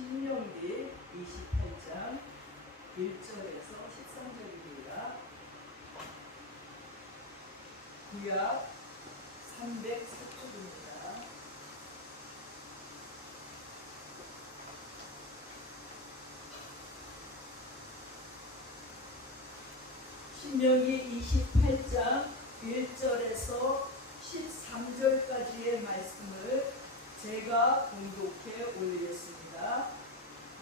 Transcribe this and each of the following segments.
신명기 28장 1절에서 13절입니다. 구약 304쪽입니다. 신명기 28장 1절에서 13절까지의 말씀을 제가 공독해 올리겠습니다.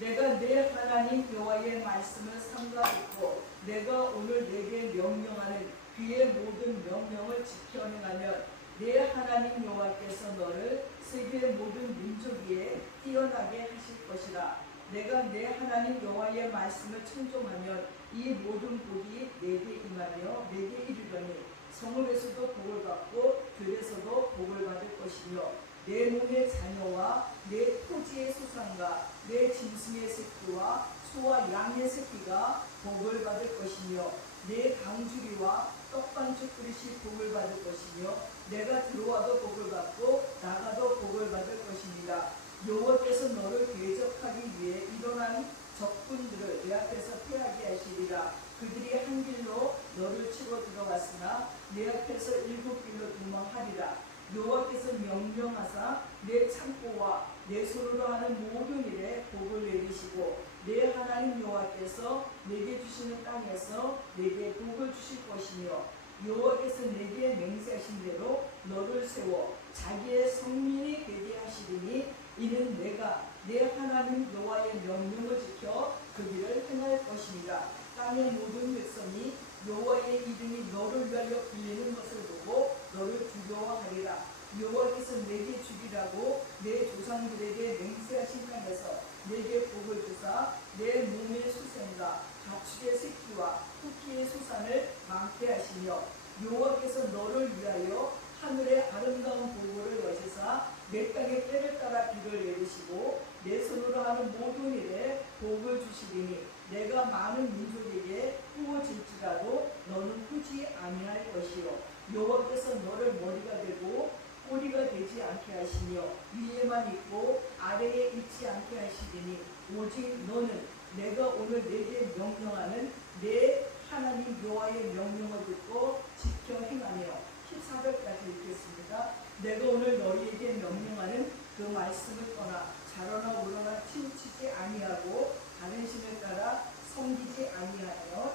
내가 내 하나님 여호와의 말씀을 삼가듣고 내가 오늘 내게 명령하는 그의 모든 명령을 지켜 행하면 내 하나님 여호와께서 너를 세계의 모든 민족 위에 뛰어나게 하실 것이라. 내가 내 하나님 여호와의 말씀을 청종하면 이 모든 복이 내게 임하며 내게 이르려니 성읍에서도 복을 받고 들에서도 복을 받을 것이며 내 몸의 자녀와 내 토지의 소산과 내 짐승의 새끼와 소와 양의 새끼가 복을 받을 것이며 내 강주리와 떡반죽 그릇이 복을 받을 것이며 내가 들어와도 복을 받고 나가도 복을 받을 것입니다. 여호와께서 너를 대적하기 위해 일어난 적군들을 내 앞에서 피하게 하시리라. 그들이 한 길로 너를 치러 들어갔으나 내 앞에서 7길로 도망하리라. 여호와께서 명령하사 내 창고와 내 손으로 하는 모든 일에 복을 내리시고 내 하나님 여호와께서 내게 주시는 땅에서 내게 복을 주실 것이며 여호와께서 내게 맹세하신 대로 너를 세워 자기의 성민이 되게 하시리니 이는 내가 내 하나님 여호와의 명령을 지켜 그 길을 행할 것입니다. 땅의 모든 백성이 여호와의 이름이 너를 위하여 불리는 것을 보고 너를 두려워하리라. 여호와께서 내게 주리라고 내 조상들에게 맹세하신 땅에서 내게 복을 주사 내 몸의 수생과 가축의 새끼와 토끼의 소산을 많게 하시며 여호와께서 너를 위하여 하늘의 아름다운 보고를 여시사 내 땅의 때를 따라 비를 내리시고 내 손으로 하는 모든 일에 복을 주시리니 내가 많은 민족에게 부어질지라도 너는 후지 아니할 것이요 여호와께서 너를 머리가 되고 꼬리가 되지 않게 하시며 위에만 있고 아래에 있지 않게 하시리니 오직 너는 내가 오늘 내게 명령하는 내 하나님 여호와의 명령을 듣고 지켜 행하며 14절까지 읽겠습니다. 내가 오늘 너희에게 명령하는 그 말씀을 떠나 자로나 우러나 치우치지 아니하고 다른 신을 따라 섬기지 아니하여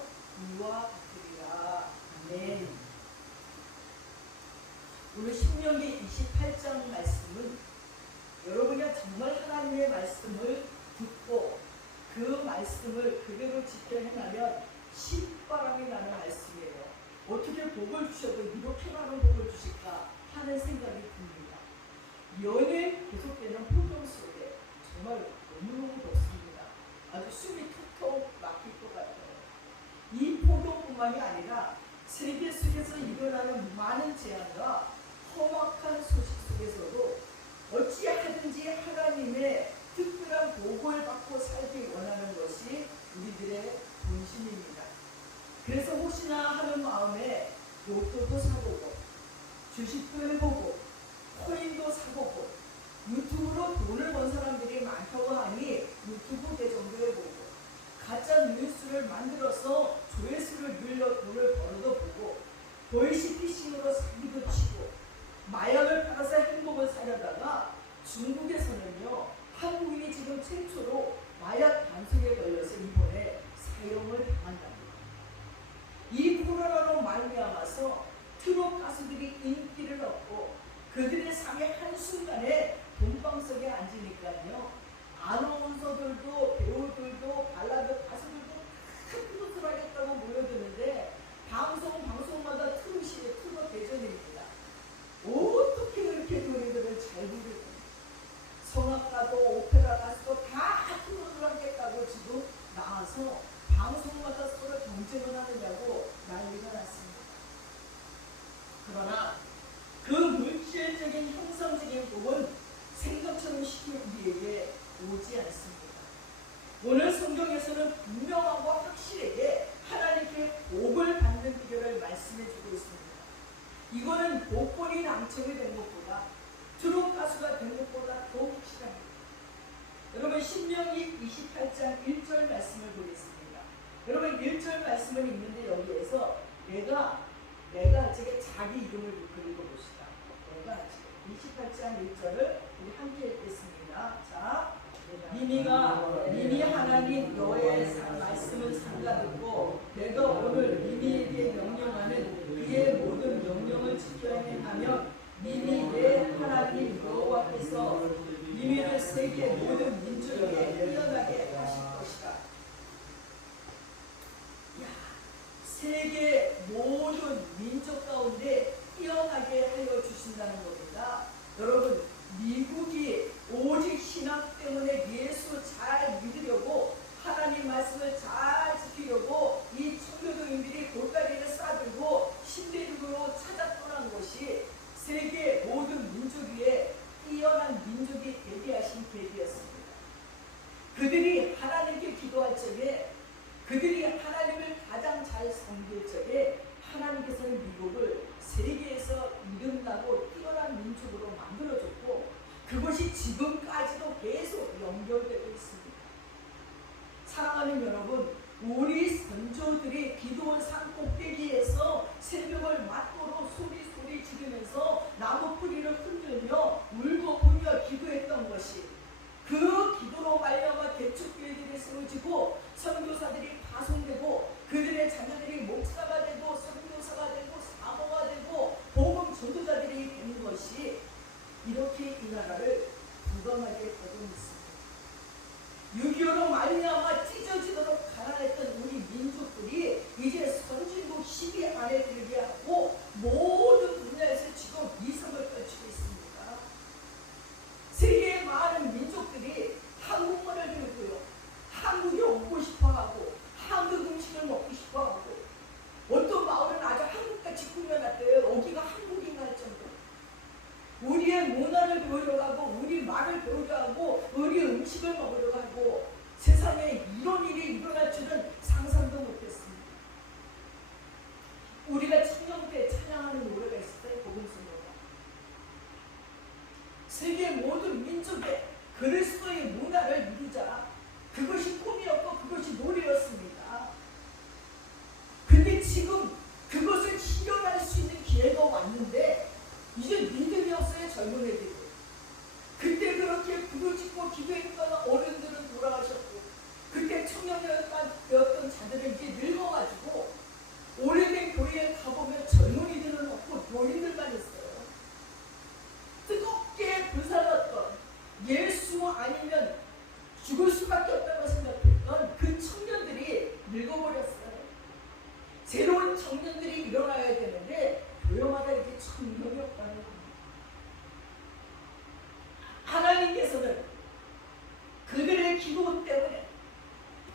이와 같으리라. 아멘. 오늘 신명기 28장 말씀은 여러분이 정말 하나님의 말씀을 듣고 그 말씀을 그대로 지켜 행하면 신바람이 나는 말씀이에요. 어떻게 복을 주셔도 이렇게 많은 복을 주실까 하는 생각이 듭니다. 연일 계속되는 폭염 속에 정말 너무너무 덥습니다. 아주 숨이 턱턱 막힐 것 같아요. 이 폭염뿐만이 아니라 세계 속에서 일어나는 많은 재앙과 험악한 소식 속에서도 어찌하든지 하나님의 특별한 복을 받고 살기 원하는 것이 우리들의 본심입니다. 그래서 혹시나 하는 마음에 로또도 사보고 주식도 해보고 코인도 사보고 유튜브로 돈을 번 사람들이 많다고 하니 유튜브 대전도 해보고 가짜 뉴스를 만들어서 조회수를 늘려 돈을 벌어도 보고 보이시피싱으로 사기도 치고 마약을 팔아서 행복을 사려다가 중국에서는요 한국인이 지금 최초로 마약 단속에 걸려서 이번에 사형을 당한답니다. 이 코로나로 말미암아서 트롯 가수들이 인기를 얻고 그들의 삶의 한순간에 돈방석에 앉으니까요 아나운서들도 배우들도 발라드 가수들도 큰 것을 하겠다고 모여드는데 방송마다 트롯 대전입니다. 어떻게 그렇게 노래들을 잘 부르고 성악가도 오페라 가수도 다 트롯을 하겠다고 지금 나와서 방송마다 서로 경쟁을 하느냐고 난리가 났습니다. 그러나 그 물질적인 형상적인 복은 생각처럼 쉽게 우리에게 오지 않습니다. 오늘 성경에서는 분명하고 확실하게 하나님께 복을 받는 비결을 말씀해주고 있습니다. 이거는 복권이 당첨이 된 것보다 트롯 가수가 된 것보다 더 확실합니다. 여러분 신명기 내가 지금 자기 이름을 읽어봅시다. 내가 지금 28장 1절을 우리 함께 읽겠습니다. 자, 니니 하나님 너의 말씀을 삼가듣고 내가 오늘 니니에게 명령하는 그의 모든 명령을 지켜 행하면 니니 내 하나님 여호와께서 니니를 세계 모든 민족에게 뛰어나게 하실 것이다. 세계 모든 민족 가운데 뛰어나게 하여 주신다는 겁니다. 여러분, 미국이 오직 신앙 때문에 예수 잘 믿으려고 하나님 말씀을 잘 지키려고 이 청교도인들이 골다리를 싸들고 신대륙으로 찾아 떠난 것이 세계 모든 민족 위에 뛰어난 민족이 대비하신 계기였습니다. 그들이 하나님께 기도할 적에, 그들이 하나님을 가장 잘 섬길 적에 하나님께서는 미국을 세계에서 이름나고 뛰어난 민족으로 만들어줬고 그것이 지금까지도 계속 연결되고 있습니다. 사랑하는 여러분, 우리 선조들이 기도원 산 꼭대기에서 새벽을 맞도록 소리 지르면서 나무 뿌리를 흔들며 울고불며 기도했던 것이 그 기도로 말미암아 개척교회들이 세워지고 선교사들이 파송되고 그들의 자녀들이 목사가 되고 선교사가 되고 사모가 되고 복음 전도자들이 된 것이 이렇게 이 나라를 부강하게 하고 있습니다. 6.25로 말미암아 찢어지도록 가난했던 우리 민족들이 이제 선진국 10위 안에 들게 하고 모든 분야에서 지금 이성을 펼치고 있습니다. 세계의 많은 민족들이 한국말을 배우고요, 한국에 오고 싶어하고 한국 음식을 먹고 싶어하고 어떤 마을은 아주 한국같이 꾸며놨대요. 여기가 한국인가 할 정도. 우리의 문화를 배우려고 하고 우리 말을 배우려고 하고 우리 음식을 먹으려고 하고 세상에 이런 일이 일어날 줄은 상상도 못했습니다. 우리가 청년 때 찬양하는 노래가 있었어요. 복음성노가. 세계 모든 민족의 그리스도의 문화를 이루자. 그것이 꿈이었고 그것이 노래였습니다. 근데 지금 그것을 실현할 수 있는 기회가 왔는데 이제 믿음이 없어요. 젊은 애들이. 그때 그렇게 부르짖고 기도했던 어른들은 돌아가셨고 그때 청년이었던 자들은 이제 늙어가지고 오래된 교회에 가보면 젊은이들은 없고 노인들만 있어요. 뜨겁게 불살랐던 예수 아니면 죽을 수밖에 없다고 생각했던 그 청년들이 늙어버렸어요. 새로운 청년들이 일어나야 되는데 교회마다 이제 청년이 없다는 겁니다. 하나님께서는 그들의 기도 때문에,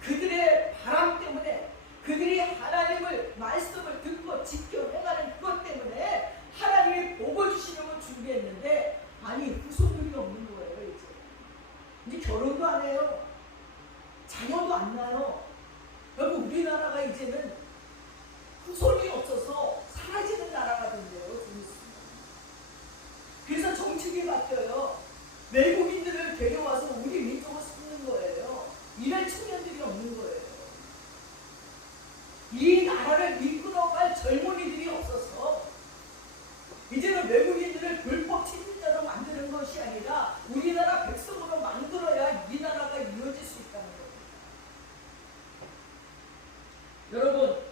그들의 바람 때문에, 그들이 하나님을 말씀을 듣고 지켜 행하는 그것 때문에 하나님이 복을 주시려고 준비했는데 아니 후손들이 없는 거예요. 이제 결혼도 안 해요. 자녀도 안 나요. 여러분, 우리나라가 이제는 후손이 없어서 사라지는 나라가 된대요. 그래서 정책이 바뀌어요. 외국인들을 데려와서 우리 민족을 삼는 거예요. 이런 청년들이 없는 거예요. 이 나라를 이끌어갈 젊은이들이 없어서 이제는 외국인들을 불법 침입자로 만드는 것이 아니라 우리나라 백성으로 만들어야 이 나라가 이루어질 수 있다는 겁니다. 여러분,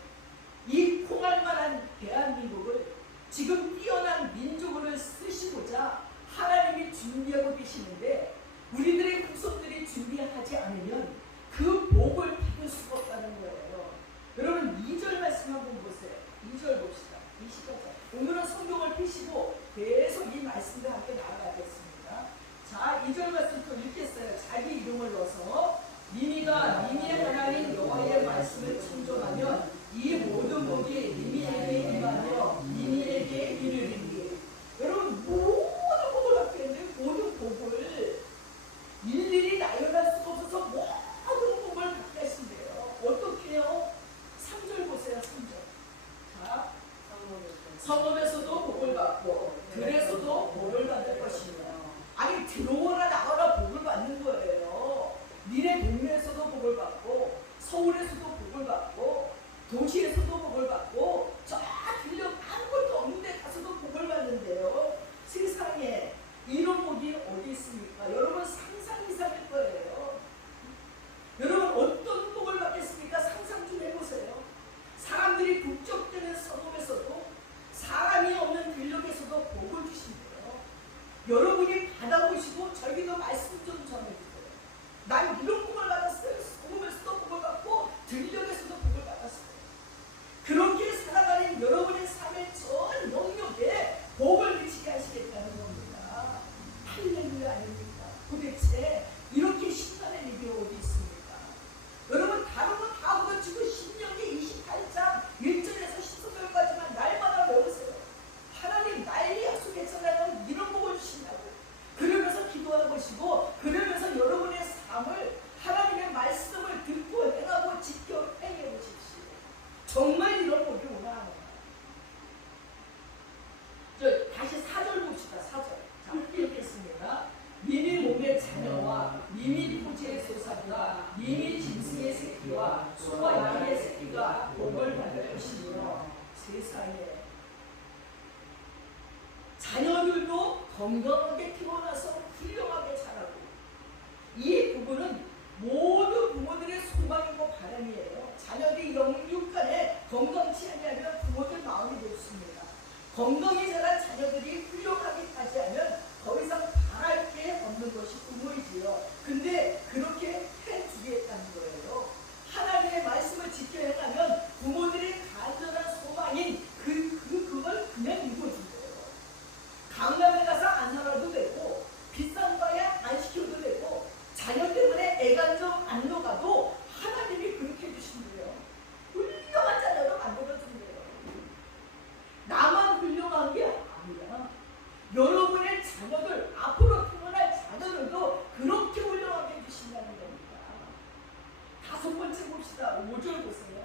이 포괄만한 대한민국을 지금 뛰어난 민족으로 쓰시고자 하나님이 준비하고 계시는데 우리들의 후손들이 준비하지 않으면 그 복을 받을 수가 없다는 거예요. 여러분, 2절 말씀 한번 보세요. 2절 봅시다. 20절. 오늘은 성경을 펴시고 계속 이 말씀과 함께 나아가겠습니다. 자, 2절 말씀 또 읽겠어요. 자기 이름을 넣어서 니니가 니니의 하나님 여호와의 말씀을 청종하면 이 모든 복이 니니에게 임하며 니니에게 이르리니. 여러분, 모든 복을 받게 했는데 모든 복을 일일이 나열할 수가 없어서 모든 복을 받게 하신대요. 어떻게 해요? 3절 보세요. 3절. 자, 성읍에서도 복을 받고 들에서도 복을 받을 것이며. 아니, 들어오나 나가나 복을 받는 거예요. 니네 동네에서도 복을 받고 서울에서도 복을 받고 도시에서도 복을 받고 저 미미 토지의 소산과 미미 짐승의 새끼와 소와 양의 새끼가 복을 받을 것이며 세상에 자녀들도 건강하게 태어나서 훌륭하게 자라고 이 부분은 모든 부모들의 소망이고 바람이에요. 자녀들이 영육간에 건강치 않으면 부모들 마음이 높습니다. 건강히 자란 자녀들이 훌륭하게 타지하면 더 이상 바랄 게 없는 것이 부모이지요. 근데 그렇게 해주겠다는 거예요. 하나님의 말씀을 지켜 행하면 부모들의 간절한 소망인 그걸 그냥 이루어준 거예요. 강남에 가서 안 살아도 되고 비싼 바에 안 시켜도 되고 자녀 때문에 애간장 안 녹아도 하나님이 그렇게 해주신대요. 훌륭한 자녀로 만들어준대요. 나만 훌륭한 게 아니라 여러분의 자녀들, 앞으로 태어날 자녀들도 그렇게 훌륭하게 해주신다는 겁니다. 5번째 봅시다. 5절 보세요.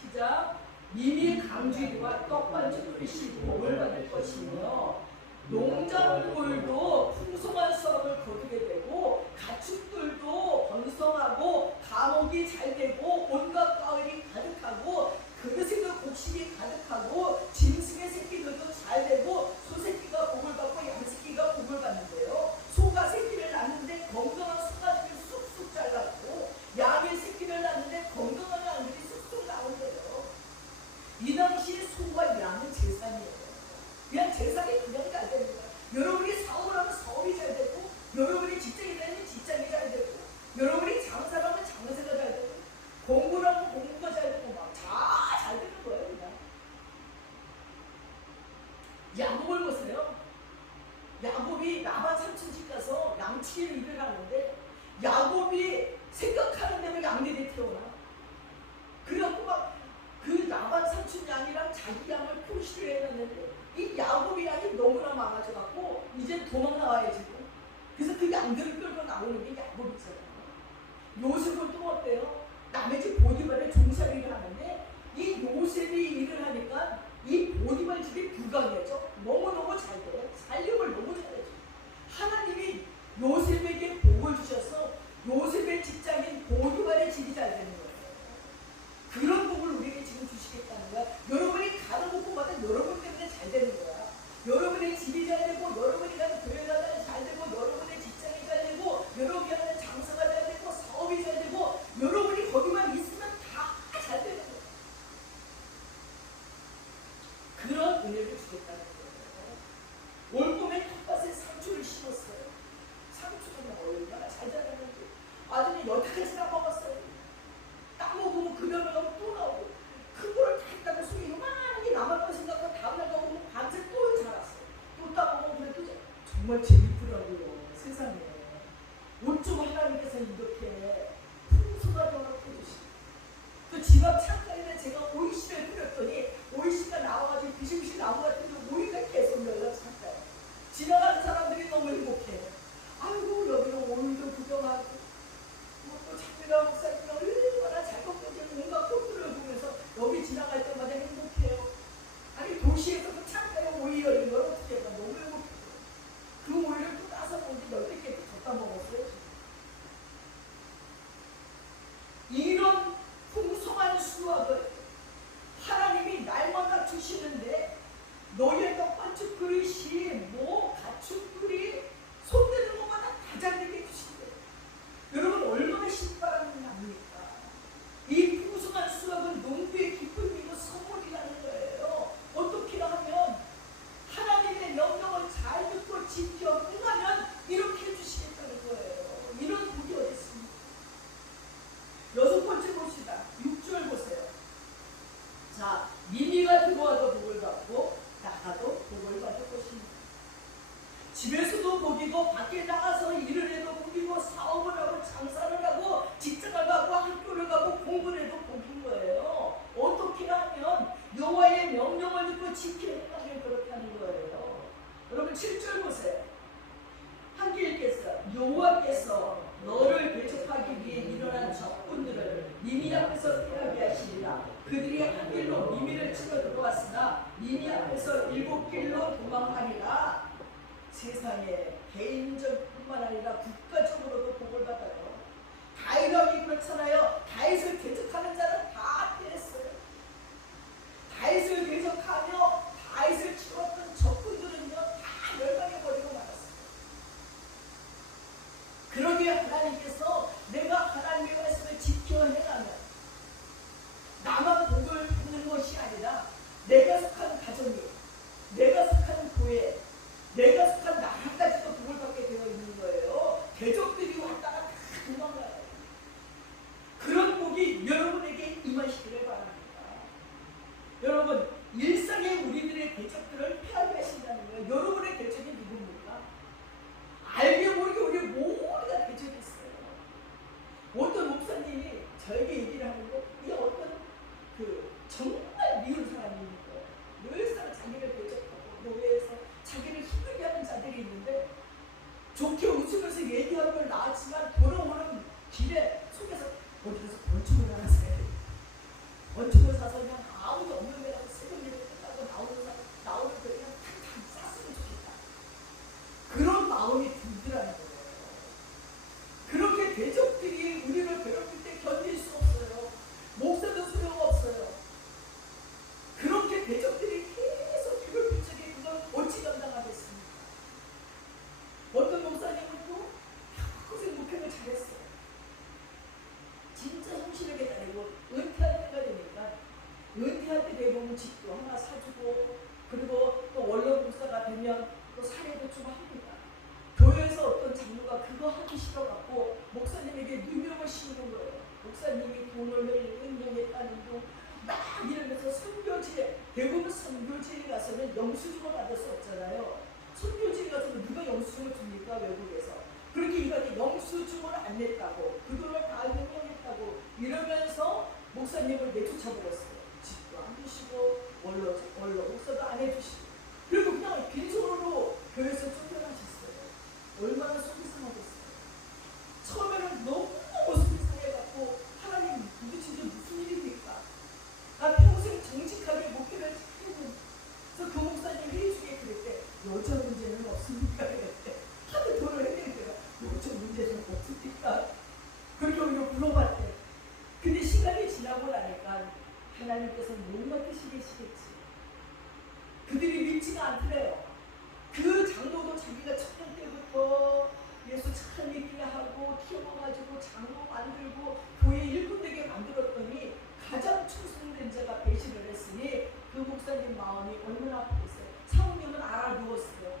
시작. 미미 강쥐와 떡반죽 시 복을 받을 것이며 농작물도 풍성한 수확을 거두게 되고 가축들도 번성하고 감옥이 잘 되고 온갖 가을이 가득하고 그릇에도 곡식이 가득하고 짐승의 새끼들도 잘 되고 소새끼가 복을 받고 양새끼가 복을 받는데요. 소가 새끼를 낳는데 건강한 소가지를 쑥쑥 잘랐고 양의 새끼를 낳는데 건강한 양들이 쑥쑥 나온대요. 이 당시 소와 양은 재산이에요. 그냥 재산이 그냥 잘 되는 거야. 여러분이 사업을 하면 사업이 잘 되고 여러분이 직장이 되면 직장이 잘 되고 여러분이 장사를 하면 장사가 잘 되고 공부를 하면 공부가 잘 되고 막 다 잘 되는 거예요. 그냥 야곱을 보세요. 야곱이 라반 삼촌 집 가서 양치기를 일을 하는데 야곱이 생각하는 대로 양들이 태어나. 그래갖고 막 그 라반 삼촌 양이랑 자기 양을 표시를 해놨는데 이 야곱이 양이 너무나 많아져갖고 이제 도망 나와야지. 그래서 그 양들을 끌고 나오는 게 야곱이잖아요. 요셉은 또 어때요? 남의 집 보디발에 종살이를 하는데 이 요셉이 일을 하니까 이 보디발 집이 불강해져. 너무너무 잘 돼. 살림을 너무 잘해줘. 하나님이 요셉에게 복을 주셔서 요셉의 직장인 보디발의 집이 잘 되는 거예요. 그런 복을 우리에게 지금 주시겠다는 거야. 여러분이 가는 곳마다 여러분 때문에 잘 되는 거야. 여러분의 집이 잘 되고 여러분이 가는 교회가 잘 되고 여러분의 직장이 잘 되고 여러분이 하는 장사가 잘 되고 사업이 잘 되고 여러분이 거기만 있으면 다 잘 되는 거야. 그런 은혜를 주겠다는 거예요. 올 봄에 텃밭에 상추를 심었어요. 상추는 얼마나 잘 자랐는지 아주 여태까지 다 먹었어요. 딱 먹으면 그 다음에 또 나오고 큰 거를 다 했다가 속에 요만하게 남았다고 생각하고 다음날 가보면 밤새 또 자랐어. 또 따먹으면 그래도 정말 재밌더라고요. 세상에 어쩜 하나님께서 이렇게 풍성하게 해주시고 또 집 앞 창가에 제가 오이씨를 뿌렸더니 오이씨가 나와가지고 비실비실 나무 같은데 오이가 계속 열려 창가에 지나가는 사람들이 너무 행복해. 아이고 여기는 오이도 구경하고 또 장미가 목사님이 얼마나 잘 꺾어지는 뭔가 꽃들을 보면서 여기 지나갈 때마다 행복해요. 아니 도시에서 그 창가에 오이 열린 걸 어떻게 해봐. 너무 행복해요. 그 오이를 또 따서 먹는지 10개 줬다 먹었어요. 이런 풍성한 수확을 하나님이 날마다 주시는데 너희의 떡반죽 그릇이 뭐 가축들이 손대는 것마다 다 잘되게 주신대요. 여러분 얼마나 신바람이 납니까? 이 풍성한 수확은 농부의 기쁨이고 선물이라는 거예요. 어떻게 하면 하나님의 명령을 잘 듣고 지켜 행하면 이렇게 해주시겠다는 거예요. 이런 복이 어디 있습니까? 6번째 봅시다. 6절 보세요. 자, 미미가 들어와도 복을 받고 나가도 복을 받을 것입니다. 집에서도 복이고 밖에 나가서 일을 해도 복이고 사업을 하고 장사를 하고 직장을 가고 학교를 가고 공부를 해도 복인 거예요. 어떻게 하면 여호와의 명령을 듣고 지켜 행하면 그렇게 하는 거예요. 여러분 7절 보세요. 함께 읽겠어요. 여호와께서 너를 대적하기 위해 일어난 적군들을 미미 앞에서 피하게 하시리라. 그들이 한 길로 미미를 치러 들어왔으나 미미 앞에서 7길로 도망하리라. 세상에 개인적뿐만 아니라 국가적으로도 복을 그러기에 하나님께서 내가 하나님의 말씀을 지켜 행하면 나만 복을 받는 것이 아니라 내가 속한 가정이, 내가 속한 교회, 내가 속한 나라까지도 복을 받게 되어 있는 거예요. 대적들이 왔다가 다 도망가요. 그런 복이 여러분에게 임하시기를 바랍니다. 여러분, 일상의 우리들의 대적들을 피하게 하신다는 거예요. 여러분의 대적이 누굽니까? 알게 모르게 우리 모두가 대적이 있어요. 어떤 목사님이 저에게 얘기를 하는데, 이 어떤 정말 미운 사람입니다. 늘상 자기를 대적하고 교회에서 자기를 힘들게 하는 자들이 있는데, 좋게 웃으면서 얘기하는 걸 나왔지만 돌아오는 길에 속에서 어디 가서 건축을 하나 사야 돼. 건축을 사서 그냥 아무도 없는 데 가서 새벽 일을 끝나고 나오는 거 그냥 탁탁 쌌으면 좋겠다. 그런 마음이 들더라는 거예요. 그렇게 대적들이 우리를 괴롭힐 때 견딜 수 없어요. 목사도 소용없어요. 그렇게 대적들이 계속 괴롭힐 적에 그걸 어찌 감당하겠습니까? 어떤 목사님은 또 평생 목회를 잘했어요. 진짜 성실하게 다니고 은퇴할 때가 되니까 은퇴할 때 대부분 집도 하나 사주고, 그리고 또 원로 목사가 되면 또 사례도 좀 합니다. 교회에서 어떤 장로가 그거 하기 싫어갖고 목사님에게 누명을 씌우는 거예요. 목사님이 돈을 내는 은행했다는 둥 막 이러면서 선교지에, 대부분 선교지에 가서는 영수증을 받을 수 없잖아요. 선교지에 가서는 누가 영수증을 줍니까? 외국에서. 그렇게 이간이 영수증을 안 냈다고, 그 돈을 다 명령했다고 이러면서 목사님을 내쫓아버렸어요. 집도 안 주시고 원로 목사도 안 해주시고, 그리고 그냥 빈손으로 교회에서 쫓겨나셨어요. 얼마나 속이 상하겠어요. 처음에는 너무 속이 상해갖고, 하나님 도대체 무슨 일입니까? 나 평생 정직하게 목회를 했는데. 그래서 그 목사님 회의 중에 그랬대. 여자 문제는 없습니까? 그랬대. 하도 돈을 했는데요. 여자 문제는 없습니까? 그렇게 우리가 물어봤대. 근데 시간이 지나고 나니까 하나님께서 뭔가 뜻이 계시겠지. 그들이 믿지가 않더래요. 그 장로도 자기가 청년 때부터 예수 참 믿게 하고 키워가지고 장로 만들고 교회 일꾼되게 만들었더니 가장 충성된 자가 배신을 했으니 그 목사님 마음이 얼마나 아팠겠어요. 사모님은 알아두었어요.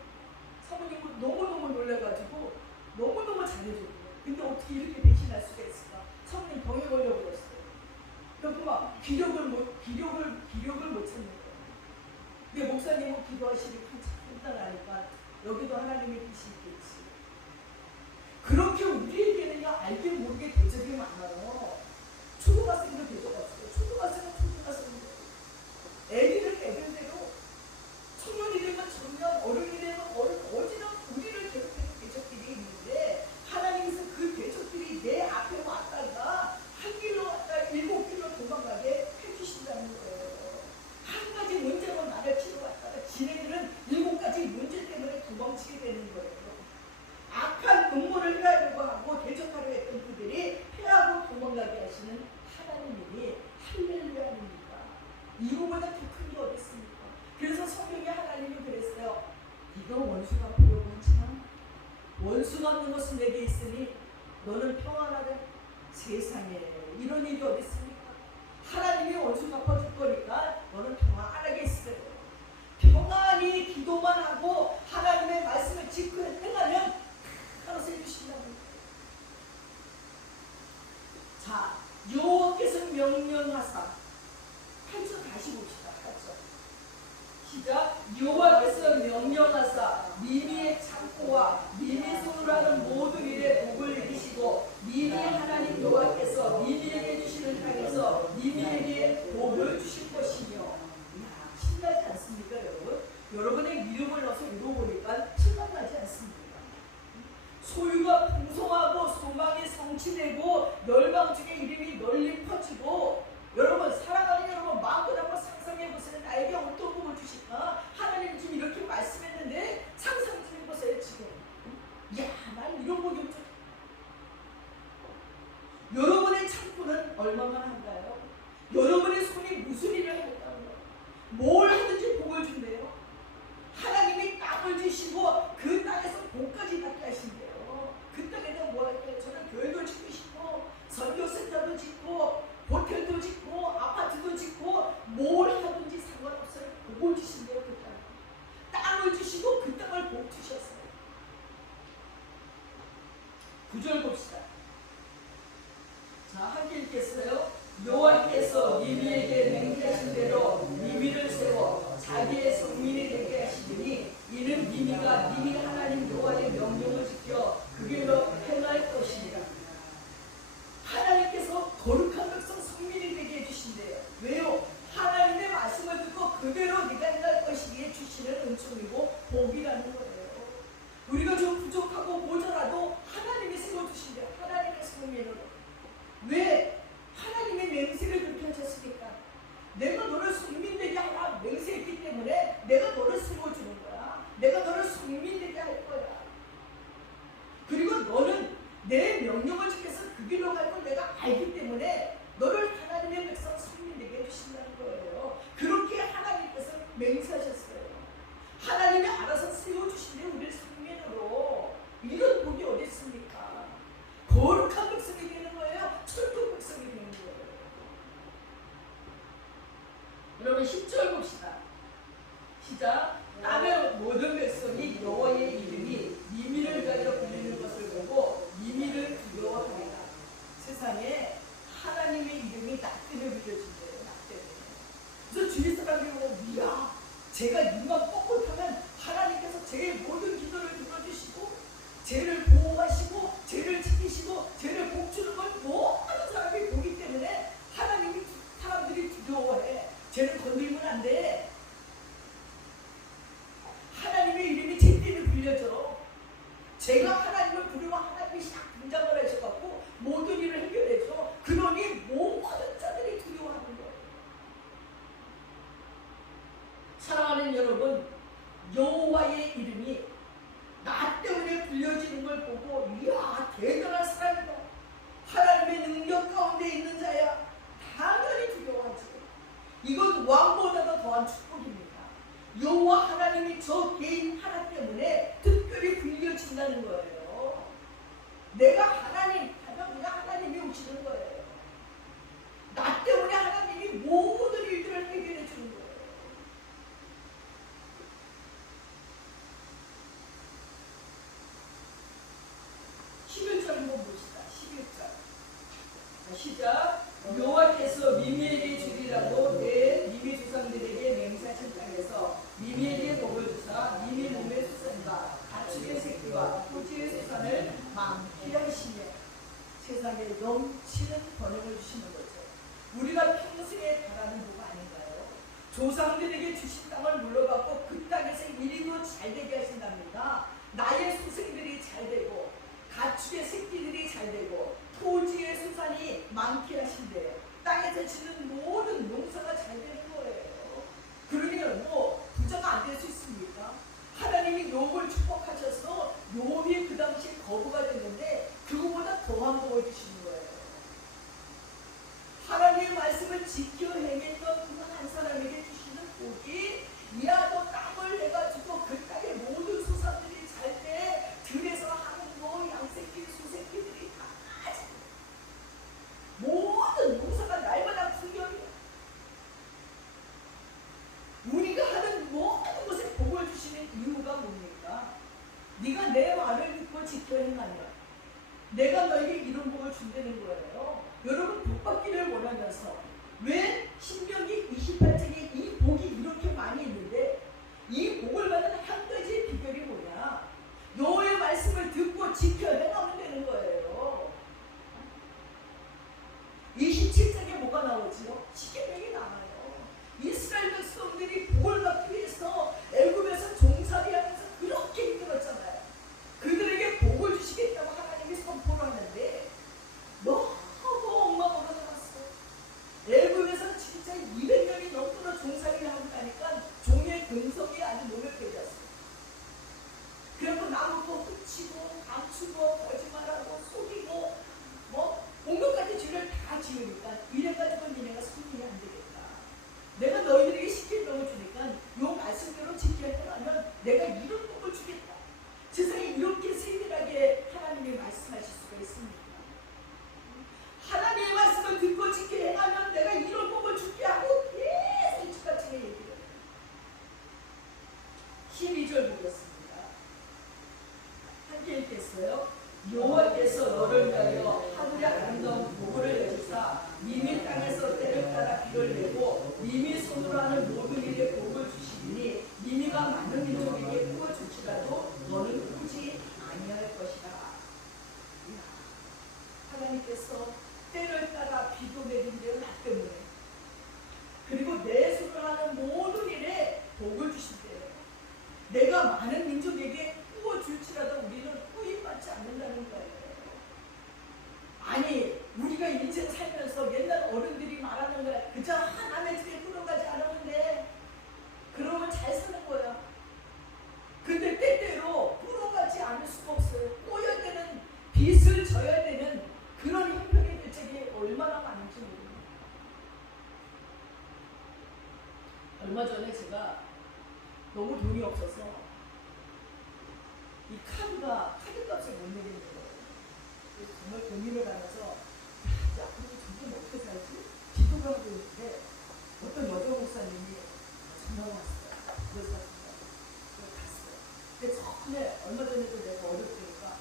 사모님은 너무너무 놀래가지고 너무너무 잘해줬고, 근데 어떻게 이렇게 배신할 수가 있을까? 사모님 병에 걸려버렸어요. 그래서 막 기력을 못 찾는 거예요. 근데 목사님은 기도하시기 간단하니까 여기도 하나님의 뜻이 있겠지. 그렇게 우리에게는요, 알게 모르게 대적이 많아요. 초등학생도 대적 없어요. 초등학생은 애들대로, 청년이 되면 청년, 어른이 되면 어른, 어지럼 우리를 괴롭히는 대적들이 있는데, 하나님께서 그 대적들이 내 앞에 왔다가 한 길로 왔다가 7길로 도망가게 해주신다는 거예요. 한 가지 문제로 나를 치러 왔다가 지네들은 7가지 문제 때문에 도망치게 되는 거예요. 악한 음모를 해하려고 하고 대적하려 했던 그들이 패하고 도망가게 하시는 하나님이 할렐루야입니다. 이거보다 더 큰 게 어디 있습니까? 그래서 성경에 하나님이 그랬어요. 네가 원수가 보려고 하지만 원수 갚는 것은 내게 있으니 너는 평안하다. 세상에 이런 일이 어디 있습니까? 하나님이 원수 갚아줄 거니까 너는 평안하게 있어요. 평안히 기도만 하고 하나님의 말씀을 지켜 행하면 알아서 해주신다는 거예요. 자, 여호와께서 명령하사 8절 다시 봅시다. 8절 시작. 여호와께서 명령하사 미미의 창고와 미미 손으로 하는 모든 일에 복을 이기시고 미미 하나님 여호와께서 미미에게 주시는 땅에서 미미에게 복을 주실 것이며. 이야, 신나지 않습니까 여러분? 여러분의 이름을 넣어서 읽어보니까 실감나지 않습니까? 소유가 풍성하고 소망이 성취되고 멸망 중에 이름이 널리 퍼지고, 여러분 사랑하는 여러분 마음껏 한번 상상해보세요. 나에게 어떤 복을 주실까? 하나님 지금 이렇게 말씀했는데 상상해보세요. 지금 이야, 난 이런 복이 없죠. 여러분의 창고는 얼마만 한가요? 여러분의 손이 무슨 일을 할까요? 뭘 하든지 복을 준대요. 하나님이 땅을 주시고 그 땅에서 복까지 받게 하신대요. 그 땅에다 뭐 9절 봅시다. 자, 함께 읽겠어요. 여호와께서 니미에게 맹세하신 대로 니미를 세워 자기의 성민이 되게 하시니 이는 니미가 니미 하나님 여호와의 명령을 지켜 그 길로 행할 것이니라. 하나님께서 거룩한 백성 성민이 되게 해주신대요. 왜요? 하나님의 말씀을 듣고 그대로 네가 행할 것이기에 주시는 은총이고 복이라는 거예요. 우리가 좀 부족하고 모자라도 하나님이 세워주신대요. 하나님의 성민으로. 왜? 하나님의 맹세를 그렇게 하셨으니까. 내가 너를 성민되게 하라 맹세했기 때문에 내가 너를 세워주는 거야. 내가 너를 성민되게 할 거야. 그리고 너는 내 명령을 지켜서 그 길로 갈 걸 내가 알기 때문에 너를 하나님의 백성 성민되게 해주신다는 거예요. 그렇게 하나님께서 맹세하셨어요. 하나님이 알아서 세워주신대 우리를 성민으로. 이런 복이 어디 있습니까? 거룩한 백성이 되는 거예요. 철통 백성이 되는 거예요. 여러분 10절 봅시다. 시작. 땅의 모든 백성이 여호와의 이름이 니미를 가리켜 불리는 것을 보고 니미를 두려워하리라. 세상에 하나님의 이름이 나 때문에 불려진대요. 나 때문에. 그래서 주위 사람들이 보고 이야 제가 입만 뻣뻣하면 하나님께서 제 모든 기도를 들어주시고 죄를 보호하시고 죄를 지키시고 죄를 복주는 걸 모든 사람이 보기 때문에 하나님이 사람들이 두려워해. 죄를 건들면 안 돼. 하나님의 이름이 제 때문에 불려져. 제가 하나님을 부르면 하나님이 싹 등장을 하셔갖고 모든 일을 해결해줘. 그러니 모든 자들이 두려워하는 거예요. 사랑하는 여러분, 여호와의 이름이 나 때문에 불려지는 걸 보고 이야 대단한 사람이다. 하나님의 능력 가운데 있는 자야. 당연히 두려워하지. 이건 왕보다도 더한 축복입니다. 여호와 하나님이 저 개인 하나 때문에 특별히 불려진다는 거예요. 내가 하나님 하면 그냥 하나님이 오시는 거예요. 나 때문에 하나님이 모든 일들을 해결해 주는 거예요. 한번 봅시다. 11절. 시작. 여호와께서 미미에게 주리라고 내 미미 조상들에게 맹세하신 땅에서 미미에게 복을 주사 미미 몸의 수산과 가축의 새끼와 토지의 수산을 많게 하시며 세상에 넘치는 번영을 주시는 거죠. 우리가 평생에 바라는 복 아닌가요? 조상들에게 주신 땅을 물러받고 그 땅에서 일이 더 잘되게 하신답니다. 나의 소생들이 잘되고 가축의 새끼들이 잘되고 토지의 수산이 많게 하신대요. 땅에서 지는 모든 농사가 잘 되는 거예요. 그러면 뭐 부자가 안 될 수 있습니까? 하나님이 욥을 축복하셔서 욥이 그 당시에 거부가 됐는데 그거보다 더한 복을 주시는 거예요. 하나님의 말씀을 지켜 행했던 그 한 사람에게 주시는 복이 야 너 땅을 내가지고 그 땅의 모든 수산들이 잘 때 들에서 하는 뭐 양새끼 소새끼들이 다 모든 농사가 날마다 풍년이야. 우리가 하는 모든 것에 복을 주시는 이유가 뭡니까? 네가 내 말을 듣고 지켜 행하면 내가 너에게 이런 복을 준다는 거예요. 여러분 복받기를 원하면서 왜 신명기 28장에 이 복이 이렇게 많이 있는데 이 복을 받는 한 가지의 비결이 뭐냐? 여호와의 말씀을 듣고 지켜 행하면 되는 거예요. 27장에 뭐가 나오지요? 십계명이 나와요. 이스라엘 백성들이 복을 받기 위해서 애굽에서 종살이하면서 그렇게 힘들었잖아요. 그들에게 복을 주시겠다고 하나님이 선포를 하는데 너무 엉망으로 살았어. 애굽에서 진짜 200년이 넘도록 종살이를 한다니까 종의 근성이 아주 노력해졌어. 그리고 나무고 훔치고 감추고 거짓말하고 속이고 뭐 온갖 가지 죄를 다 지으니까 이래가지고 니네가 성민이 안 되겠다. 내가 너희들에게 십계명을 주니까 요 말씀대로 지켜 행하면 내가 이런 복을 주겠다. 세상에 이렇게 세밀하게 하나님이 말씀하실 수가 있습니까? 하나님의 말씀을 듣고 지켜 행하면 내가 이런 복을 줄게 하고 계속 주같이 얘기를 해요. 12절 보겠습니다. 함께 읽겠어요. 여호와께서 하나님께서 너를 위하여 하늘의 아름다운 보고를 내주사 님이 땅에서 때를 따라 비를 내고 님이 손으로 하는 모든 일에 복을 주시니 님이가 많은 민족에게 복을 줄지라도 너는 크지 아니할 것이다. 하나님께서 때를 따라 비도 내린대요. 나 때문에. 그리고 내 손으로 하는 모든 일에 복을 주신대요. 내가 많은 민족에게 꾸어 줄지라도 우리는 꾸임받지 않는다는 거예요. 아니 우리가 인생 살면서 옛날 어른들이 말하는 거야. 그저 하나님의 집에 끌어가지 않으면 돼. 그러면 잘 사는 거야. 근데 때때로 끌어가지 않을 수가 없어요. 꼬여야 되는, 빚을 져야 되는 그런 형편의 대책이 얼마나 많은지 모릅니다. 얼마 전에 제가 너무 돈이 없어서 이 카드값을 못 내겠는 거예요. 정말 고민을 하면서 이제 앞으로 점점 어떻게 살지? 기도를 하고 있는데 어떤 여자 목사님이 전화가 왔어요. 그래서 갔어요. 근데 처음에 얼마 전에도 내가 어렵으니까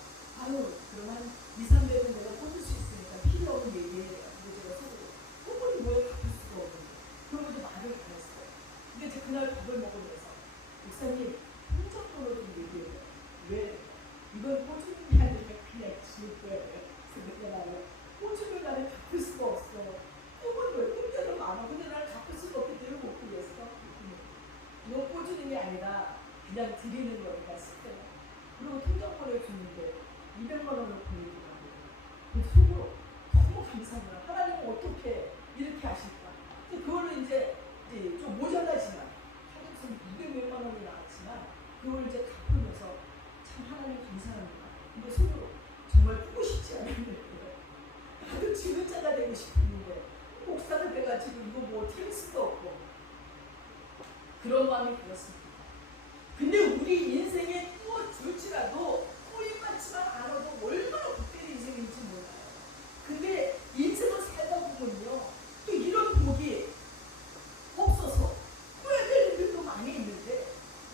그럼 한 200~300은 내가 꽂을 수 있으니까 필요 없는 얘기해요. 근데 제가 속으로 꼬물이 뭐에 갚을 수가 없는데 그러면서 말을 다 했어요. 근데 이제 그날 밥을 먹으면서 목사님 통장번호 좀 얘기해요. 왜? 이건 꽂주는 게 아니라 그냥 줄 거예요. 그래서 내가 꽂주는 나를 갚을 수가 없어. 꿈은 왜 꿈대로 많아. 근데 나를 갚을 수가 없기 때문에 못 꾸겠어. 이거 꽂주는 게 아니라 그냥 드리는 거니까 싶어요. 그리고 통장번호를 주는데 200만 원을 보내더라고요. 그 속으로 너무 감사한 거야. 하나님은 어떻게 이렇게 하실까? 그거를 이제 좀 모자라지만 하루에 200몇만 원이 나왔지만 그걸 이제 갚으면서 참 하나님 감사합니다. 근데 속으로 정말 꾸고 싶지 않은데 나도 지는 자가 되고 싶은데 목사가 돼가지고 이거 뭐 어떻게 할 수도 없고 그런 마음이 들었습니다. 근데 우리 인생에 꾸어 줄지라도 꾸임받지만 않아도 얼마나 복된 인생인지 몰라요. 근데 인생을 살다 보면요 또 이런 복이 없어서 꾸어야 될 일들도 많이 있는데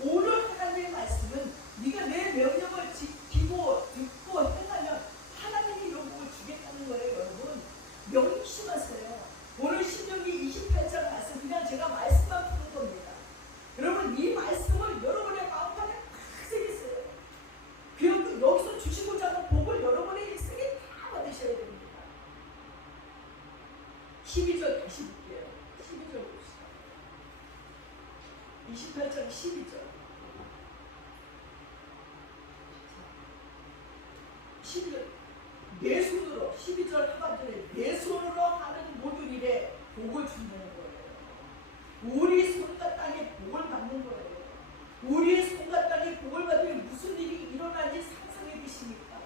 오늘 하나님의 말씀은 네가 내 명령을 지키고 듣고 행하면 하나님이 이런 복을 주겠다는 거예요. 여러분 명심하세요. 오늘 신명기 28장 말씀 그냥 제가 말씀만 푸는 겁니다. 여러분 이 말씀을 여러분의 마음판에 딱 새기세요. 그리고 여기서 주시고자 하는 복을 여러분의 인생에 다 받으셔야 됩니다. 12절 다시 볼게요. 12절 봅시다. 28장 12절 12절 내 손으로 12절 하반절에 내 손으로 하는 모든 일에 복을 준다는 거예요. 우리 손과 땅에 복을 받는 거예요. 우리의 손과 땅에 복을 받으면 무슨 일이 일어나는지 상상해 보십니까?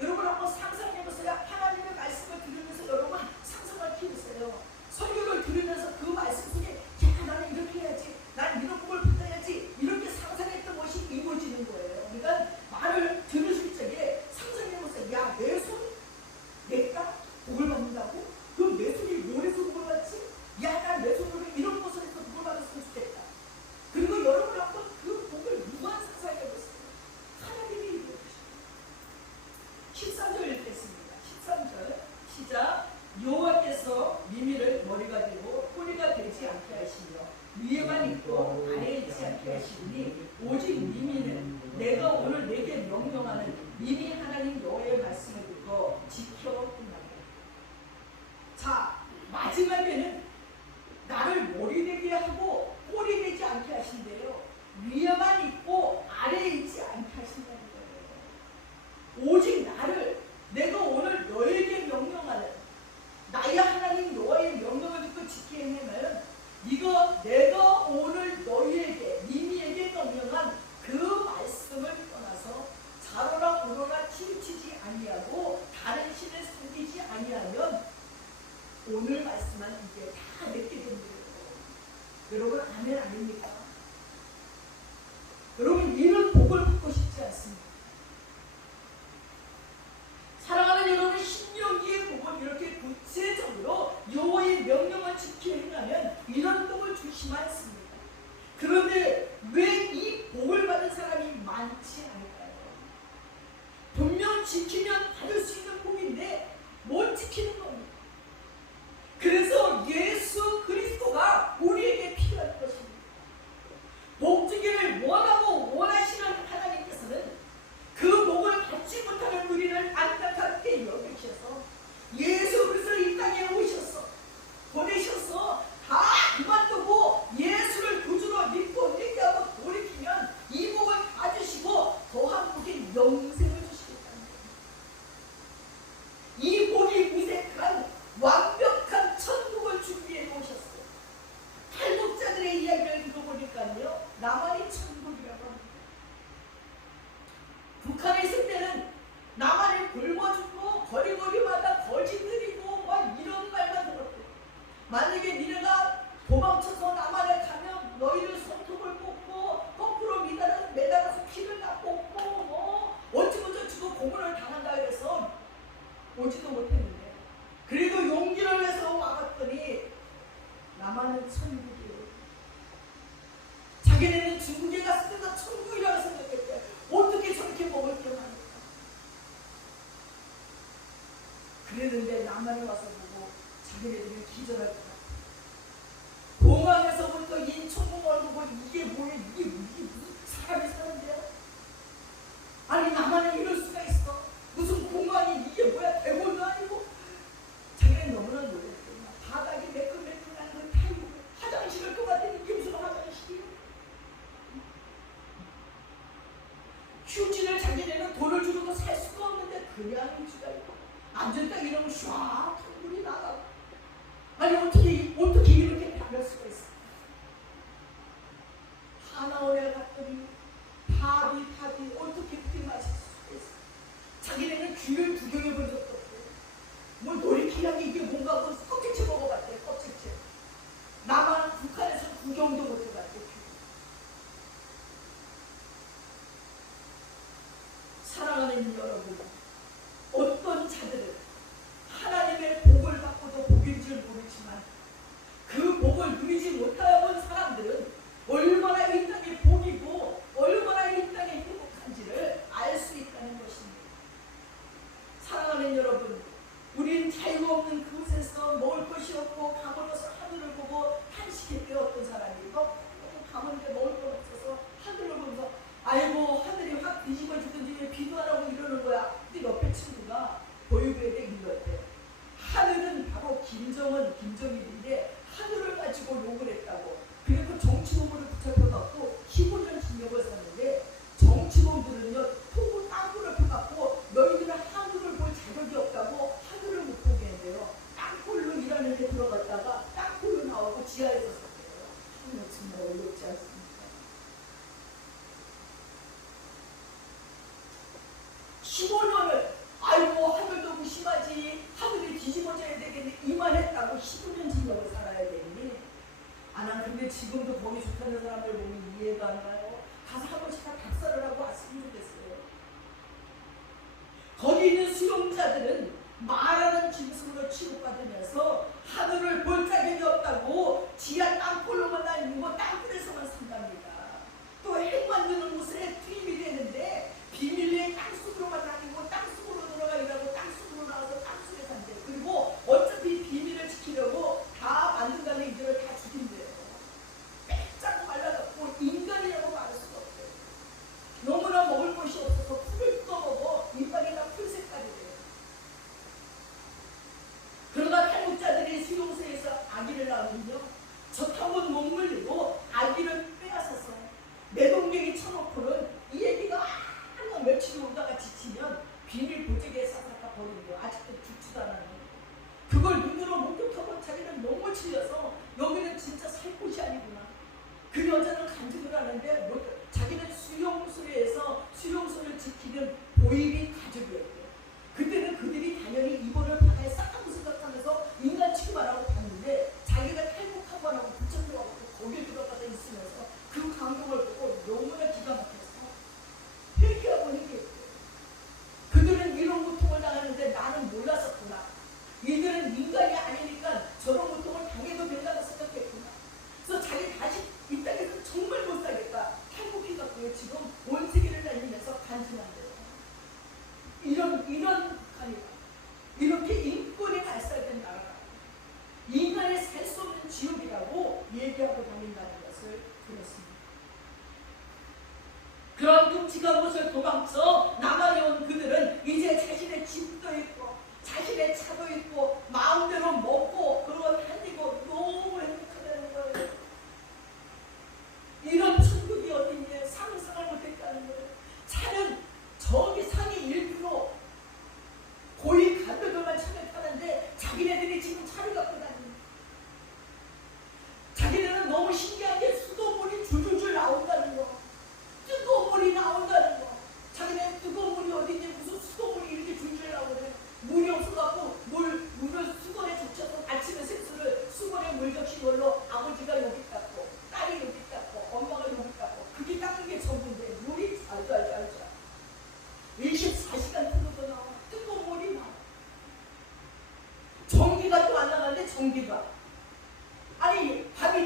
여러분 한번 상상해보세요. 하나님의 말씀을 들으면서 여러분 상상을 키우세요. 설교를 들으면서 그 말씀 속에 야 나는 이렇게 해야지, 난 이런 복을 받아야지 이렇게 상상했던 것이 이루어지는 거예요. 그러니까 말을 들으실 적에 상상해보세요. 야 내 손? 내가 복을 받는다고? 그럼 내 손이 뭘해서 복을 받지? 야 난 내 손으로 이런 것을 해서 복을 받았으면 좋겠다. 그리고 여러분 한번 그 복을 무한 상상해보세요. 하나님이 이루어주십니다. 13절 읽겠습니다. 13절 시작. 여호와께서 미미를 머리가 되고 꼬리가 되지 않게 하시며 위에만 있고 아래에 있지 않게 하시니 오직 미미는 내가 오늘 내게 명령하는 미미 하나님 여호와의 말씀을 듣고 지켜 행하게. 자 마지막에는 나를 머리 되게 하고 꼬리 되지 않게 하신대요. 위에만 있고 아래에 있지 않게 하신다는 거예요. 오직 나를 내가 오늘 너에게 명령하는 나의 하나님 여호와의 명령을 듣고 지키게 하면 이거 내가 오늘 너희에게 니미에게 명령한 그 말씀을 떠나서 자로나 우로나 치우치지 아니하고 다른 신을 섬기지 아니하면 오늘 말씀만 이게 다 내게 됩니다. 여러분 아멘 아닙니까? 여러분 이런 복을 받고 싶지 않습니다. 사랑하는 여러분 신명기의 복은 이렇게 구체적으로 여호와의 명령을 지켜 행하면 이런 복을 주시면 않습니다. 그런데 왜 이 복을 받은 사람이 많지 않을까요? 분명 지키면 받을 수 있는 바로 천국이에요. 자기네는 중국에 갔을 때도 천국이라고 생각했대. 어떻게 저렇게 먹을 게 많을까? 그랬는데 남한에 와서 보고 자기네들이 기절할 것 같아. 공항에서부터 인천공항을 보고 이게 뭐야? 이게 무슨 사람이 사는데요? 아니 남한에 이럴 수가 있어? 무슨 공항이 이게 뭐야? 대본도 아니고. 자기는 너무나 놀랐대. 바닥이 매끈매끈한 그 타이고 화장실을 것 같더니 이게 무슨 화장실이야? 휴지를 자기네는 돈을 주고도 살 수가 없는데 그냥 휴지가 있고 앉았다 이러면 쫙 물이 나가고. 아니 어떻게 이렇게 변할 수가 있어? 하나원에 갔더니 밥이 어떻게 그렇게 맛있을 수가 있어? 자기네는 귤을 구경해 본 적도 없고 뭐 놀이기랑 이게 뭔가 하고 껍질째 먹어봤대. 껍질째. 남한 북한에서 구경도 못 해봤대. 사랑하는 여러분, 어떤 자들은 하나님의 복을 받고도 복인 줄 모르지만 그 복을 누리지 못하본 사람들은 얼마나 이 땅의 복이고 얼마나 이 땅의 행복한지를 알 수 있다는 것입니다. 사랑하는 여러분, 우린 자유가 없는 그곳에서 먹을 것이 없고 가물어서 하늘을 보고 한식했대요. 어떤 사람이 너무 가물게 먹을 것 없어서 하늘을 보면서 아이고 하늘이 확 뒤집어지든지 왜 비도 안 하고 이러는 거야. 근데 옆에 친구가 보육교회에 읽었대. 하늘은 바로 김정일인데 하늘을 가지고 욕을 했다고. 그리고 정치범으로 붙잡혀갖고 15년 징역을 샀는데 정치범들은요 토구 땅굴을 펴갖고 너희들은 하늘을 볼 자격이 없다고 하늘을 못 보게 했대요. 땅굴로 일하는 데 들어갔다가 땅굴로 나오고 지하에서 샀대요. 정말 어렵지 않습니까? 15년을 아이고 하늘도 무심하지 하늘이 뒤집어져야 되겠네 이만했다고 15년 징역을 살아야 되니 아나 근데 지금도 거기 좋다는 사람들 보면 이해가 안 가요. 가서 한 번씩 다 박살을 하고 왔으면 좋겠어요. 거기 있는 수용자들은 말하는 짐승으로 취급받으면서 하늘을 볼 자격이 없다고 지하 땅굴로만 다니고 땅굴에서만 산답니다. 또 핵 만드는 곳에 투입이 되는데 비밀리에 땅속으로만 다니고 땅속으로 들어가 일하고 땅속으로 나와서 땅속에 산대. 그리고 어차피 비밀을 지키려고 다 만든 다음에 이들을 다 죽인대요. 빼짝 말라갖고 인간이라고 말할 수가 없대요. 너무나 먹을 것이 없어서 풀을 뜯어먹어 이빨이 다 풀색깔이 돼요. 그러나 탈북자들이 수용소에서 아기를 낳으면요 젖한번 못 물리고 아기를 빼앗아서 내 동생이 쳐놓고는 이 애기가 며칠 오다가 지치면 비닐 보재기에 싹싹 버리는 거예요. 아직도 죽지도 않았는데 그걸 눈으로 목격하고 자기는 너무 질려서 여기는 진짜 살 곳이 아니구나. 그 여자는 간증을 하는데 자기는 수용소에서 수용소를 지키는 보이비 가족이었대요. 그때는 그들이 당연히 입원을 바다에 싹하고 생각하면서 인간 취급 안 하고 갔는데 자기가 탈북 한 번 하고 부천도 거기에 들어가서 있으면서 그 광경을 보고 너무나 기가 막혀서 회개하고 얘기했대요. 그들은 이런 고통을 당하는데 나는 몰랐었구나. 이들은 인간이 아니니까 저런 고통을 당해도 된다고 생각했구나. 그래서 자기 다시 이 땅에서 정말 못 살겠다. 탈북해갖고요 지금 온 세계를 다니면서 간증한대요. 이런 북한이다. 이렇게 인권이 발달된 나라다. 인간이 살 수 없는 지옥이라고 얘기하고 다닌다는 것을 들었습니다. 그런 끔찍한 곳을 도망쳐 남한에 온 그들은 이제 자신의 집도 있고 자신의 차도 있고 마음대로 먹고 그러고 다니고 너무 행복하다는 거예요. 이런 천국이 어딘지 상상을 못했다는 거예요. 차는 저기 상위 1% 고위 간도들만 차를 타는데 자기네들이 지금 차를 갖고 다닙니다. 자기네는 너무 신기한 게 수돗물이 줄줄줄 나온다는 거. 뜨거운 물이 나온다는 거. 자기네 뜨거운 물이 어딘지 무슨 수돗물이 이렇게 줄줄 나오네. 물이 없어갖고 물을 수건에 적셔서 아침에 세수를 수건에 물 적신 걸로 아버지가 여기 닦고 딸이 여기 닦고 엄마가 여기 닦고 그게 닦는 게 전부인데 물이 알죠. 24시간 틀어도 나와. 뜨거운 물이 나와. 전기가 또 안 나가는데 전기가 아니 밥이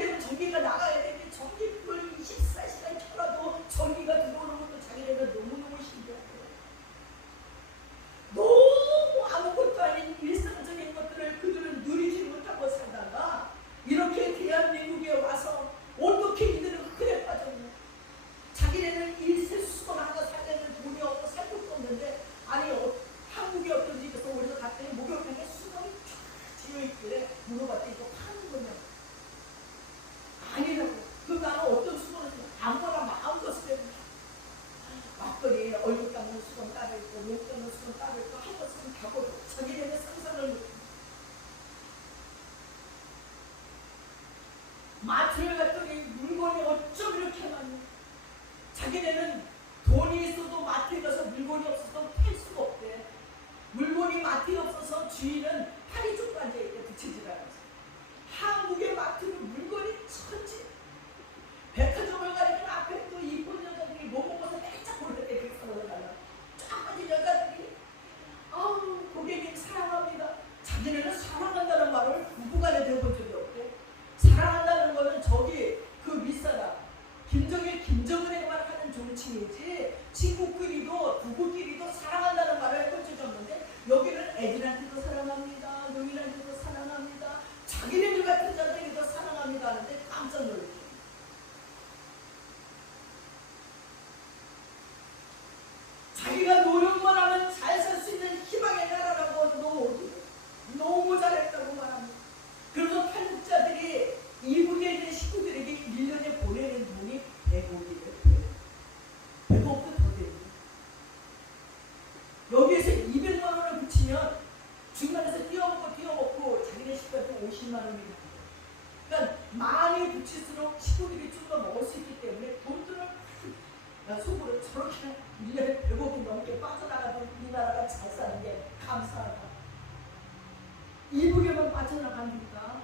비어있길래 물어봤더니 이거 파는 거냐? 아니라고. 그 나는 어떤 수건을 아무거나 마음껏 쓰면 막걸리 얼굴 닦는 수건 따로 있고 목 닦는 수건 따로 있고 한 번 쓰면 다 버리고 자기네는 상상을 못해. 마트를 갔더니 물건이 어쩜 이렇게 많냐. 자기네는 돈이 있어도 마트에 가서 물건이 없어서 팔 수가 없대. 물건이 마트에 없어서 주인은 팔이 쭉 앉아있대. 부채질하면서. 한국의 마트는 물건이 천지. 백화점을 가니까 앞에 또 이쁜 여자들이 뭐 먹어서 깜짝 놀랐대. 그 사람을 가려 쫙 빠진 여자들이 아우 고객님 사랑합니다. 자기네는 사랑한다는 말을 부부간에 들어본 적이 없대. 사랑한다는 거는 저기 그 윗사람 김정일 김정은에만 하는 존칭이지 친구끼리도 부부끼리도 사랑한다는 말을 해본 적이 없는데 여기는 애들한테도 사랑합니다. 노인한테도 사랑합니다. 자기네들 같은 자들에게도 사랑합니다 하는데 깜짝 놀랐죠. 자기가 노력만 하면 잘 살 수 있는 희망의 나라라고 너무 잘했다고 말합니다. 그래서 탈북자들이 이북에 있는 식구들에게 1년에 보내는 돈이 100억이래요. 100억도 더 됩니다. 여기에서 200만 원을 붙이면 중간에서 띄어먹고 자기네 식구한테 50만 원이 됩니다. 그러니까 많이 붙일수록 식구들이 좀 더 먹을 수 있기 때문에 돈들을 속으로 저렇게 1년에 100억이 넘게 빠져나가도 이 나라가 잘 사는 게 감사하다. 이북에만 빠져나가니까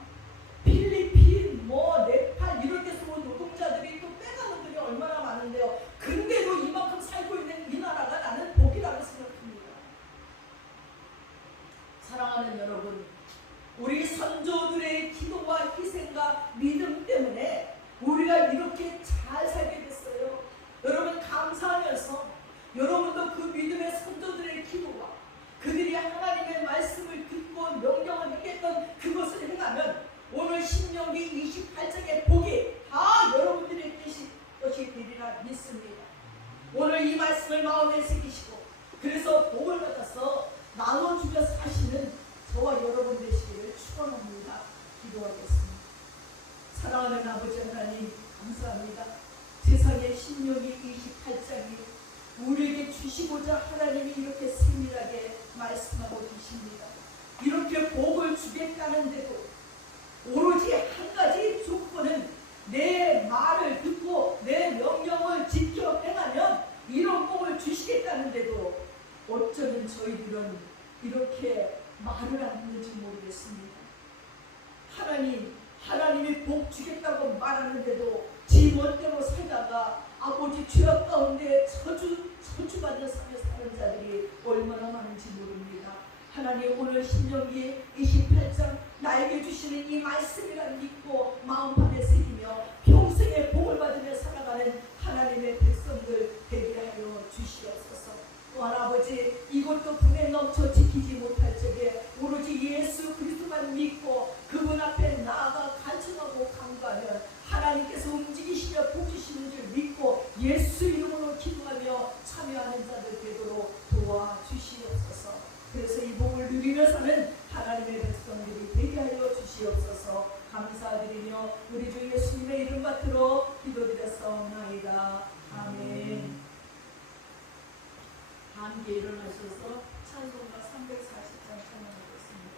필리핀, 네팔 이런 데서 온 노동자들이 또 빼가는 분이 얼마나 많은데요. 근데도 이만큼 살고 있는 이 나라가 나는 복이라고 생각합니다. 사랑하는 여러분, 우리 선조들의 기도와 희생과 믿음 때문에 우리가 이렇게 잘 살게 됐어요. 여러분 감사하면서 여러분도 그 믿음의 선조들의 기도와 그들이 하나님의 말씀을 듣고 명령을 행했던 그것을 행하면 오늘 신명기 28장의 복이 다 여러분들의 것이 되리라 믿습니다. 오늘 이 말씀을 마음에 새기시고 그래서 복을 받아서 나눠주며 사시는 저와 여러분 되시기를 축원합니다. 기도하겠습니다. 사랑하는 아버지 하나님 감사합니다. 세상의 신명기 28장이 우리에게 주시고자 하나님이 이렇게 세밀하게 말씀하고 계십니다. 이렇게 복을 주겠다는데도 오로지 한 가지 조건은 내 말을 듣고 내 명령을 지켜 행하면 이런 복을 주시겠다는데도 어쩌면 저희들은 이렇게 말을 안 듣는지 모르겠습니다. 하나님이 복 주겠다고 말하는데도 지 멋대로 살다가 아버지 죄악 가운데 저주받는 삶에 사는 자들이 얼마나 많은지 모릅니다. 하나님 오늘 신명기 28장 나에게 주시는 이 말씀이란 믿고 마음판에 새기며 평생의 복을 받으며 살아가는 하나님의 백성들 되게 하여 주시옵소서. 또한 아버지 이것도 불에 넘쳐 지키지 못할 적에 오로지 예수 그리스도만 믿고 그분 앞에 나아가 간청하고 간구하면 하나님께서 움직이시며 복 주시는 줄 믿고 예수 이름으로 기도하며 참여하는 자들 되도록 도와주시옵소서. 그래서 이 복을 누리며 사는 하나님의 백성들이 되게 하여 주시옵소서. 감사드리며 우리 주 예수님의 이름 받들어 기도드렸사옵나이다. 아멘. 함께 일어나셔서 찬송가 340장 찬양하겠습니다.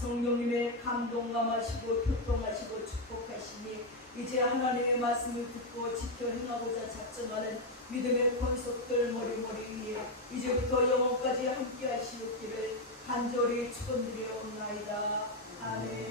성령님의 감동감하시고 교통하시고 축복하시니 이제 하나님의 말씀을 듣고 지켜 행하고자 작정하는 믿음의 권속들 머리머리 위에 이제부터 영원까지 함께 하시옵기를 간절히 축원드려옵나이다. 아멘.